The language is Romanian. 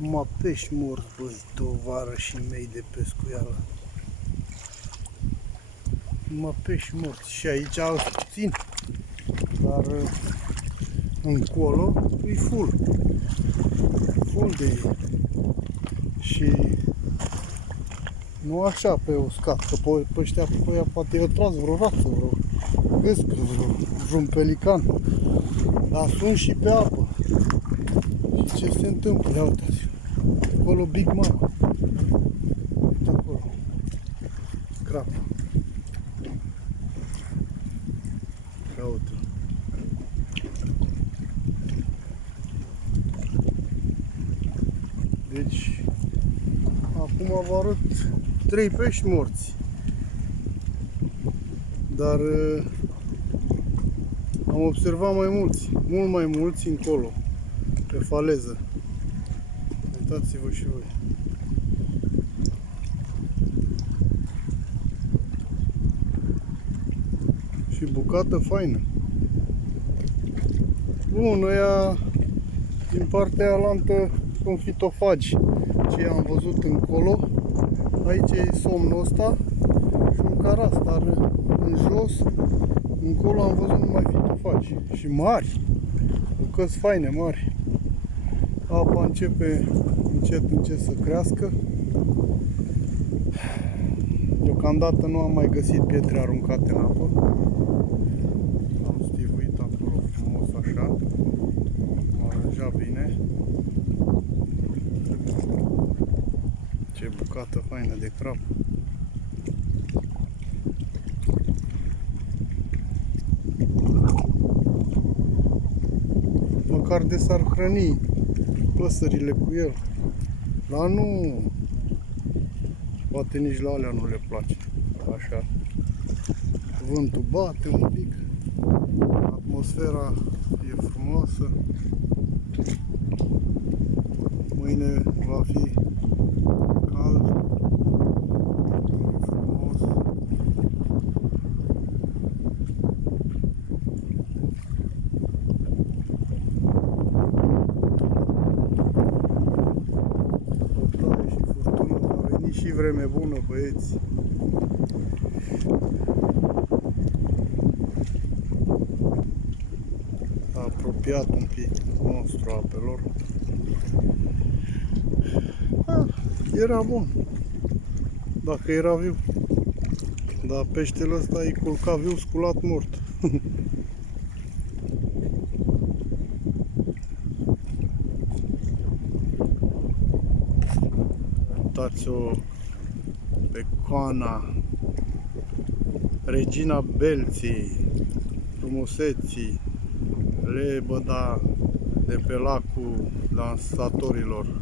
Numai pești morți, băi, tovarășii mei de pescuială. Numai pești morți. Și aici au puțin, dar încolo e full. Full de ei. Și nu așa pe uscat, că pe ăștia pe ea poate i-a tras vreo rață, vreo gâscă, vreun pelican. Dar sunt și pe apă. Și ce se întâmplă? Ia uitați. Acolo Big Mama. Uite acolo. Crap. Ia uite. Deci, acum vă arăt 3 pești morți. Dar am observat mai mulți, mult mai mulți încolo, pe faleză. Uitați-vă și voi. Și bucată faină. Bun, ăia din partea alantă sunt fitofagi. Ce am văzut încolo. Aici e somnul ăsta și un caras, dar în jos, încolo am văzut numai fitofagi. Și mari, bucăți faine, mari. Apa începe încet, încet să crească. Deocamdată nu am mai găsit pietre aruncate în apă. Am stivuit acolo frumos așa. Am aranjat bine. Ce bucată faină de crab. Măcar de s-ar hrăni păsările cu el. Dar nu, poate nici la alea nu le place. Așa. Vântul bate un pic. Atmosfera e frumoasă. Mâine va fi cald. E frumos. Bătaie și furtună, a venit și vreme bună, băieți. A apropiat un pic monstru apelor. Era bun, dacă era viu. Dar peștele ăsta e culcat viu, sculat mort. Uitați-o pe coana, regina belții, frumuseții, lebăda de pe lacul dansatorilor.